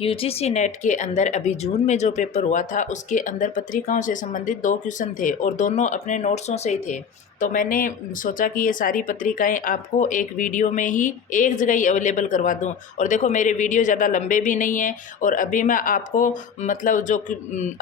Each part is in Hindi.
यूजीसी नेट के अंदर अभी जून में जो पेपर हुआ था उसके अंदर पत्रिकाओं से संबंधित 2 क्वेश्चन थे और दोनों अपने नोट्सों से ही थे। तो मैंने सोचा कि ये सारी पत्रिकाएं आपको एक वीडियो में ही एक जगह ही अवेलेबल करवा दूं। और देखो मेरे वीडियो ज़्यादा लंबे भी नहीं हैं और अभी मैं आपको मतलब जो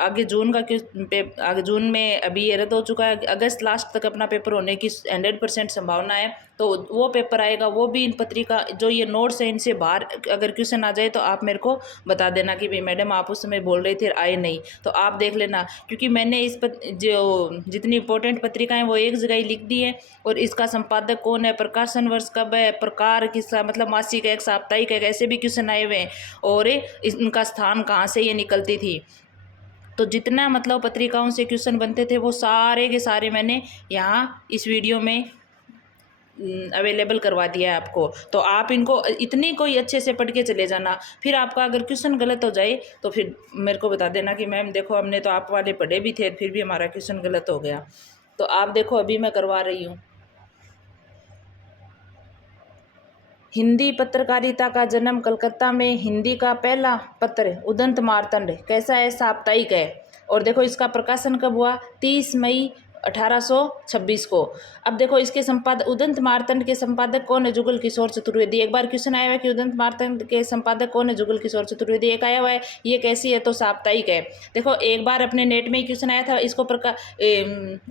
आगे जून का आगे जून में अभी ये रद्द हो चुका है, अगस्त लास्ट तक अपना पेपर होने की 100% संभावना है। तो वो पेपर आएगा, वो भी इन पत्रिका जो ये नोट्स हैं इनसे बाहर अगर क्वेश्चन आ जाए तो आप मेरे को बता देना कि भाई मैडम आप उस समय बोल रहे थे आए नहीं, तो आप देख लेना। क्योंकि मैंने जो जितनी इंपॉर्टेंट पत्रिकाएं वो एक जगह ही लिख दी है। और इसका संपादक कौन है, प्रकाशन वर्ष कब है, प्रकार किसका, मतलब मासिक एक, साप्ताहिक एक, ऐसे भी क्वेश्चन आए हुए हैं। और इनका स्थान कहाँ से ये निकलती थी। तो जितना मतलब पत्रिकाओं से क्वेश्चन बनते थे वो सारे के सारे मैंने यहाँ इस वीडियो में अवेलेबल करवा दिया है आपको। तो आप इनको इतनी कोई अच्छे से पढ़ के चले जाना। फिर आपका अगर क्वेश्चन गलत हो जाए तो फिर मेरे को बता देना कि मैम देखो हमने तो आप वाले पढ़े भी थे फिर भी हमारा क्वेश्चन गलत हो गया। तो आप देखो अभी मैं करवा रही हूँ। हिंदी पत्रकारिता का जन्म कलकत्ता में। हिंदी का पहला पत्र उदंत मार्तंड कैसा है, साप्ताहिक है। और देखो इसका प्रकाशन कब हुआ, 30 मई 1826 को। अब देखो इसके संपादक उदंत मार्तंड के संपादक कौन है, जुगल किशोर चतुर्वेदी। एक बार क्वेश्चन आया हुआ है कि उदंत मार्तंड के संपादक कौन है, जुगल किशोर चतुर्वेदी। एक आया हुआ है ये कैसी है, तो साप्ताहिक है। देखो एक बार अपने नेट में ही क्वेश्चन आया था, इसको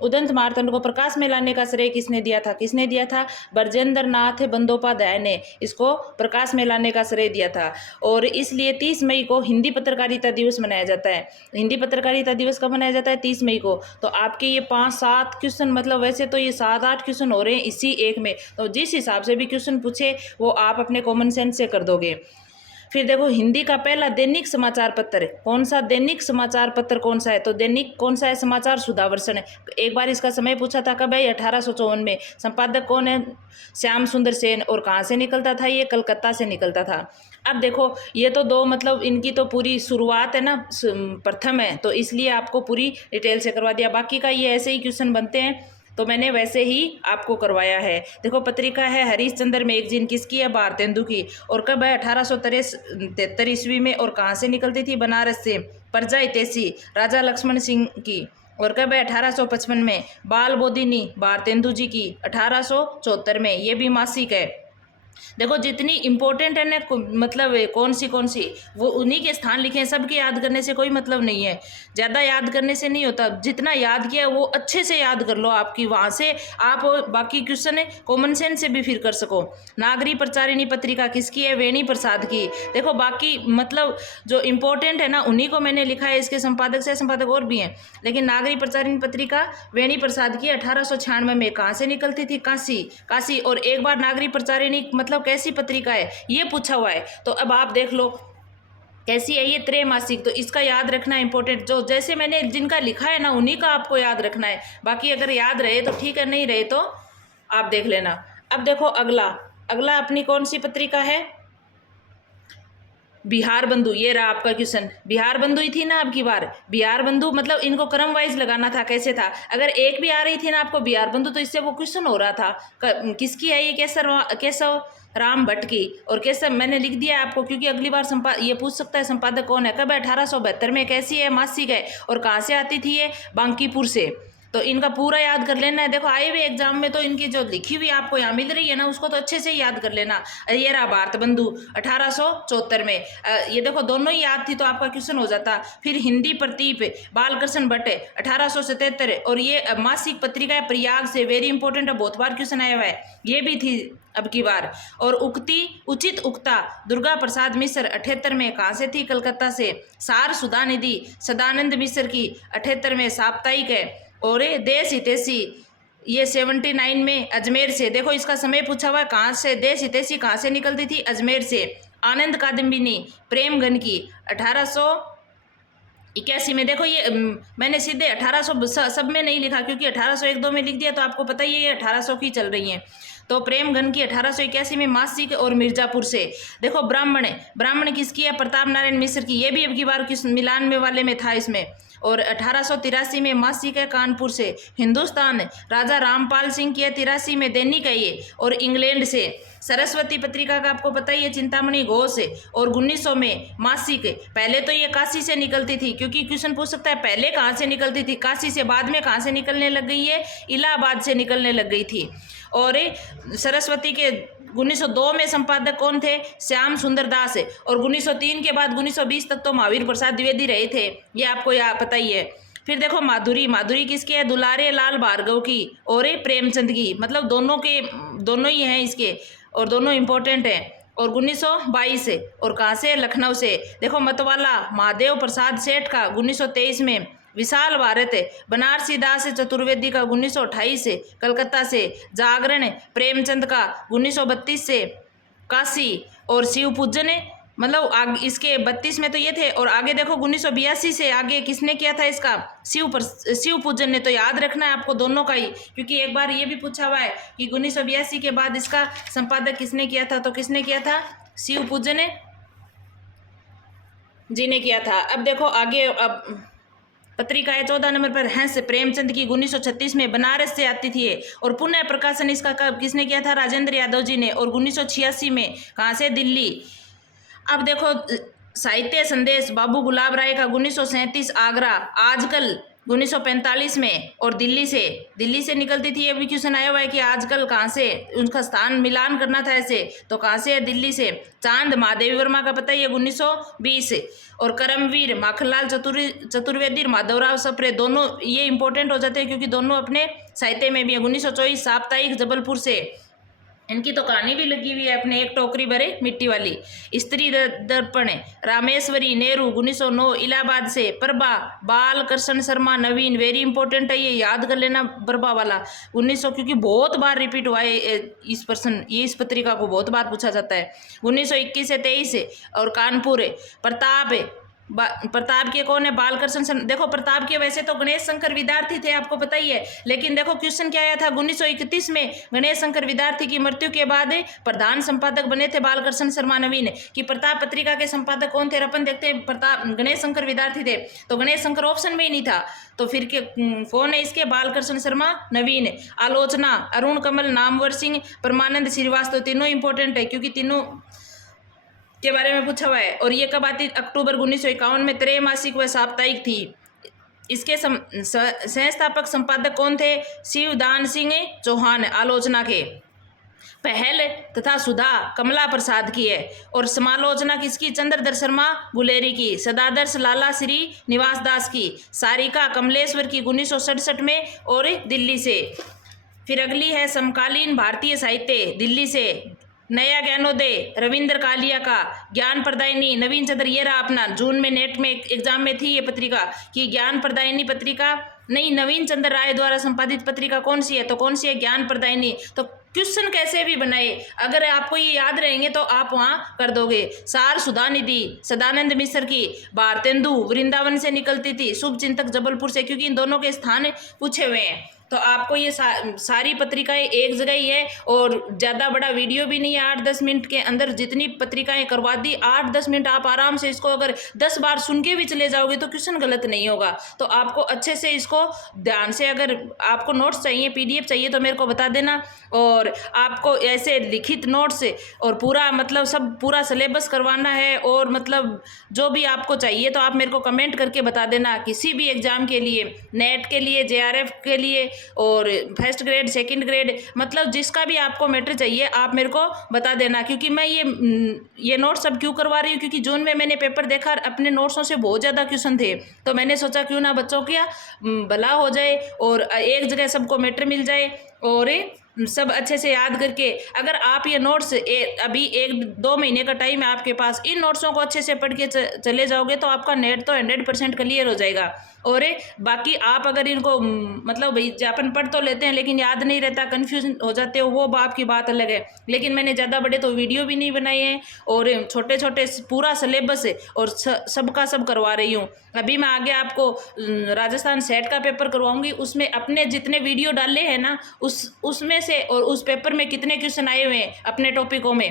उदंत मार्तंड को प्रकाश में लाने का श्रेय किसने दिया था, किसने दिया था, ब्रजेंद्र नाथ बंदोपाध्याय ने इसको प्रकाश में लाने का श्रेय दिया था। और इसलिए 30 मई को हिंदी पत्रकारिता दिवस मनाया जाता है। हिंदी पत्रकारिता दिवस कब मनाया जाता है, 30 मई को। तो आपके ये 5-7 क्वेश्चन, मतलब वैसे तो ये 7-8 क्वेश्चन हो रहे हैं इसी एक में, तो जिस हिसाब से भी क्वेश्चन पूछे वो आप अपने कॉमन सेंस से कर दोगे। फिर देखो हिंदी का पहला दैनिक समाचार पत्र कौन सा, दैनिक समाचार पत्र कौन सा है, तो दैनिक कौन सा है, समाचार सुधावर्षण है। एक बार इसका समय पूछा था कब है, 1854 में। संपादक कौन है, श्याम सुंदर सेन। और कहाँ से निकलता था ये, कलकत्ता से निकलता था। अब देखो ये तो दो मतलब इनकी तो पूरी शुरुआत है ना, प्रथम है, तो इसलिए आपको पूरी डिटेल से करवा दिया। बाकी का ये ऐसे ही क्वेश्चन बनते हैं तो मैंने वैसे ही आपको करवाया है। देखो पत्रिका है हरीशचंद्र मैगजीन, किसकी है, भारतेंदु की। और कब है, 1873 ईस्वी में। और कहाँ से निकलती थी, बनारस से। प्रजा हितैषी राजा लक्ष्मण सिंह की। और कब है, 1855 में। बाल बोधिनी भारतेंदु जी की 1874 में। ये भी मासिक है। देखो जितनी इंपॉर्टेंट है ना मतलब कौन सी वो उन्हीं के स्थान लिखे हैं। सबके याद करने से कोई मतलब नहीं है, ज़्यादा याद करने से नहीं होता। जितना याद किया वो अच्छे से याद कर लो, आपकी वहाँ से आप बाकी क्वेश्चन है कॉमन सेंस से भी फिर कर सको। नागरी प्रचारिणी पत्रिका किसकी है, वेणी प्रसाद की। देखो बाकी मतलब जो इम्पोर्टेंट है ना उन्हीं को मैंने लिखा है, इसके संपादक से संपादक और भी हैं, लेकिन नागरी प्रचारिणी पत्रिका वेणी प्रसाद की 1896 में। कहाँ से निकलती थी, काशी। और एक बार नागरी प्रचारिणी मतलब कैसी पत्रिका है ये पूछा हुआ है, तो अब आप देख लो कैसी है ये, त्रैमासिक। तो इसका याद रखना इंपॉर्टेंट, जो जैसे मैंने जिनका लिखा है ना उन्हीं का आपको याद रखना है। बाकी अगर याद रहे तो ठीक है, नहीं रहे तो आप देख लेना। अब देखो अगला अपनी कौन सी पत्रिका है, बिहार बंधु। ये रहा आपका क्वेश्चन, बिहार बंधु ही थी ना आपकी बार। बिहार बंधु मतलब इनको क्रम वाइज लगाना था, कैसे था, अगर एक भी आ रही थी ना आपको बिहार बंधु तो इससे वो क्वेश्चन हो रहा था किसकी है ये, केशव राम भट्ट की। और केशव मैंने लिख दिया आपको क्योंकि अगली बार ये पूछ सकता है संपादक कौन है। कब है, 1872 में। कैसी है, मासिक है। और कहाँ से आती थी ये, बांकीपुर से। तो इनका पूरा याद कर लेना है। देखो आए हुए एग्जाम में तो इनकी जो लिखी हुई आपको यहाँ मिल रही है ना उसको तो अच्छे से याद कर लेना। ये रहा भारत बंधु 1874 में। ये देखो दोनों ही याद थी तो आपका क्वेश्चन हो जाता। फिर हिंदी प्रतीप बालकृष्ण भट्ट 1877। और ये मासिक पत्रिका है प्रयाग से, वेरी इंपॉर्टेंट है, बहुत बार क्वेश्चन आया हुआ है, ये भी थी अब की बार। और उचित उक्ता दुर्गा प्रसाद मिश्र 78 में। कहाँ से थी, कलकत्ता से। सार सुधा निधि सदानंद मिश्र की 78 में, साप्ताहिक है। और देश हितैषी ये 79 में, अजमेर से। देखो इसका समय पूछा हुआ है कहाँ से, देश हितैषी कहाँ से निकलती थी, अजमेर से। आनंद कादम्बिनी प्रेमगन की 1881 में। देखो ये मैंने सीधे 1800 सब में नहीं लिखा क्योंकि 1801-2 में लिख दिया तो आपको पता ही है ये 1800 की चल रही हैं। तो प्रेमघन की 1881 में मासिक और मिर्जापुर से। देखो ब्राह्मण किसकी है? प्रताप नारायण मिश्र की। ये भी अब की बार किस मिलान में वाले में था इसमें। और 1883 में मासिक है कानपुर से। हिंदुस्तान राजा रामपाल सिंह की है, 83 में दैनिक है ये। और इंग्लैंड से सरस्वती पत्रिका का आपको पता ही है, चिंतामणि घोष। और 1900 में मासिक। पहले तो ये काशी से निकलती थी, क्योंकि क्वेश्चन पूछ सकता है पहले कहाँ से निकलती थी? काशी से। बाद में कहाँ से निकलने लग गई है? इलाहाबाद से निकलने लग गई थी। और सरस्वती के 1902 में संपादक कौन थे? श्याम सुंदर दास। और 1903 के बाद 1920 तक तो महावीर प्रसाद द्विवेदी रहे थे, ये आपको पता ही है। फिर देखो माधुरी किसकी है? दुलारे लाल भार्गव की और प्रेमचंद की। मतलब दोनों ही हैं इसके, और दोनों इंपॉर्टेंट हैं। और 1922 से। और कहाँ से? लखनऊ से। देखो मतवाला महादेव प्रसाद सेठ का 1923 में। विशाल भारत बनारसी दास चतुर्वेदी का 1928 से। कलकत्ता से। जागरण प्रेमचंद का 1932 से। काशी और शिव पूजन मतलब इसके 32 में तो ये थे। और आगे देखो 1982 से आगे किसने किया था इसका? शिव पूजन ने। तो याद रखना है आपको दोनों का ही, क्योंकि एक बार ये भी पूछा हुआ है कि 1982 के बाद इसका संपादक किसने किया था? तो किसने किया था? शिव पूजन जी ने किया था। अब देखो आगे, अब पत्रिका है 14 नंबर पर हंस प्रेमचंद की 1936 में बनारस से आती थी। और पुनः प्रकाशन इसका किसने किया था? राजेंद्र यादव जी ने। और 1986 में कहाँ से? दिल्ली। अब देखो साहित्य संदेश बाबू गुलाब राय का 1937 आगरा। आजकल 1945 में। और दिल्ली से निकलती थी। ये भी क्वेश्चन आया हुआ है कि आजकल कहाँ से उनका स्थान मिलान करना था ऐसे, तो कहाँ से है? दिल्ली से। चांद महादेवी वर्मा का पता ही है 1920। और करमवीर माखनलाल चतुर्वेदी माधवराव सप्रे, दोनों ये इंपॉर्टेंट हो जाते हैं क्योंकि दोनों अपने साहित्य में भी है। 1924 साप्ताहिक जबलपुर से। इनकी तो कहानी भी लगी हुई है अपने, एक टोकरी भरे मिट्टी वाली। स्त्री दर्पण रामेश्वरी नेहरू 1909 इलाहाबाद से। प्रभा बाल कृष्ण शर्मा नवीन, वेरी इंपॉर्टेंट है ये, याद कर लेना प्रभा वाला 1900, क्योंकि बहुत बार रिपीट हुआ है इस पत्रिका को बहुत बार पूछा जाता है। 1921 से 23। और कानपुर प्रताप के कौन है? बालकृष्ण। देखो प्रताप के वैसे तो गणेश शंकर विद्यार्थी थे, आपको पता ही है, लेकिन देखो क्वेश्चन क्या आया था 1931 में। गणेश शंकर विद्यार्थी की मृत्यु के बाद प्रधान संपादक बने थे बालकृष्ण शर्मा नवीन। कि प्रताप पत्रिका के संपादक कौन थे? अपन देखते हैं, प्रताप गणेश शंकर विद्यार्थी थे, तो गणेश शंकर ऑप्शन में ही नहीं था। तो फिर कौन है इसके? बालकृष्ण शर्मा नवीन। आलोचना अरुण कमल नामवर सिंह परमानंद श्रीवास्तव, तीनों इंपॉर्टेंट है क्योंकि तीनों के बारे में पूछा हुआ है। और ये कब आती? अक्टूबर 1951 में। त्रैमासिक व साप्ताहिक थी। इसके संस्थापक संपादक कौन थे? शिवदान सिंह चौहान। आलोचना के पहल तथा सुधा कमला प्रसाद की है। और समालोचना किसकी? चंद्रधर शर्मा गुलेरी की। सदादर्श लाला श्री निवास दास की। सारिका कमलेश्वर की 1967 में और दिल्ली से। फिर अगली है समकालीन भारतीय साहित्य, दिल्ली से। नया ज्ञानोदय रविंद्र कालिया का। ज्ञान प्रदायिनी नवीन चंद्र, ये रहा अपना, जून में नेट में एग्जाम में थी ये पत्रिका कि ज्ञान प्रदायिनी पत्रिका नहीं, नवीन चंद्र राय द्वारा संपादित पत्रिका कौन सी है? तो कौन सी है? ज्ञान प्रदायिनी। तो क्वेश्चन कैसे भी बनाए, अगर आपको ये याद रहेंगे तो आप वहाँ कर दोगे। सार सुधा निधि सदानंद मिश्र की। भारतेंदु वृंदावन से निकलती थी। शुभ चिंतक जबलपुर से, क्योंकि इन दोनों के स्थान पूछे हुए हैं। तो आपको ये सारी पत्रिकाएं एक जगह ही है, और ज़्यादा बड़ा वीडियो भी नहीं है, 8-10 मिनट के अंदर जितनी पत्रिकाएं करवा दी, 8-10 मिनट आप आराम से इसको अगर 10 बार सुन के भी चले जाओगे तो क्वेश्चन गलत नहीं होगा। तो आपको अच्छे से इसको ध्यान से, अगर आपको नोट्स चाहिए, PDF चाहिए तो मेरे को बता देना, और आपको ऐसे लिखित नोट्स और पूरा मतलब सब पूरा सिलेबस करवाना है, और मतलब जो भी आपको चाहिए तो आप मेरे को कमेंट करके बता देना। किसी भी एग्ज़ाम के लिए, नेट के लिए, JRF के लिए, और फर्स्ट ग्रेड सेकंड ग्रेड, मतलब जिसका भी आपको मैटर चाहिए आप मेरे को बता देना। क्योंकि मैं ये नोट्स अब क्यों करवा रही हूँ, क्योंकि जून में मैंने पेपर देखा, अपने नोट्सों से बहुत ज़्यादा क्वेश्चन थे, तो मैंने सोचा क्यों ना बच्चों का भला हो जाए और एक जगह सबको मैटर मिल जाए, और सब अच्छे से याद करके, अगर आप ये नोट्स अभी 1-2 महीने का टाइम है आपके पास, इन नोट्सों को अच्छे से पढ़ के चले जाओगे तो आपका नेट तो 100% क्लियर हो जाएगा। और बाकी आप अगर इनको मतलब भाई अपन पढ़ तो लेते हैं लेकिन याद नहीं रहता, कन्फ्यूजन हो जाते हो, वो बाप की बात अलग है। लेकिन मैंने ज़्यादा बड़े तो वीडियो भी नहीं बनाए हैं, और छोटे छोटे पूरा सिलेबस है और सबका सब करवा रही हूँ। अभी मैं आगे आपको राजस्थान सेट का पेपर करवाऊंगी, उसमें अपने जितने वीडियो डाले हैं ना उसमें से और उस पेपर में कितने क्वेश्चन आए हुए हैं अपने टॉपिकों में,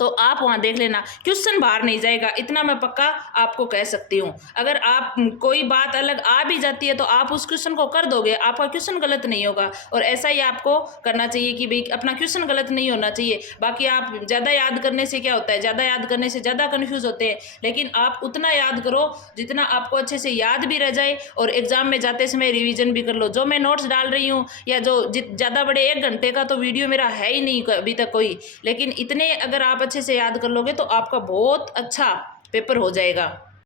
तो आप वहाँ देख लेना, क्वेश्चन बाहर नहीं जाएगा, इतना मैं पक्का आपको कह सकती हूँ। अगर आप कोई बात अलग आ भी जाती है तो आप उस क्वेश्चन को कर दोगे, आपका क्वेश्चन गलत नहीं होगा। और ऐसा ही आपको करना चाहिए कि भाई अपना क्वेश्चन गलत नहीं होना चाहिए। बाकी आप ज़्यादा याद करने से क्या होता है, ज़्यादा याद करने से ज़्यादा कन्फ्यूज़ होते हैं, लेकिन आप उतना याद करो जितना आपको अच्छे से याद भी रह जाए और एग्जाम में जाते समय रिवीजन भी कर लो। जो मैं नोट्स डाल रही हूँ या जो ज़्यादा बड़े 1 घंटे का तो वीडियो मेरा है ही नहीं अभी तक कोई, लेकिन इतने अगर आप अच्छे से याद कर लोगे तो आपका बहुत अच्छा पेपर हो जाएगा।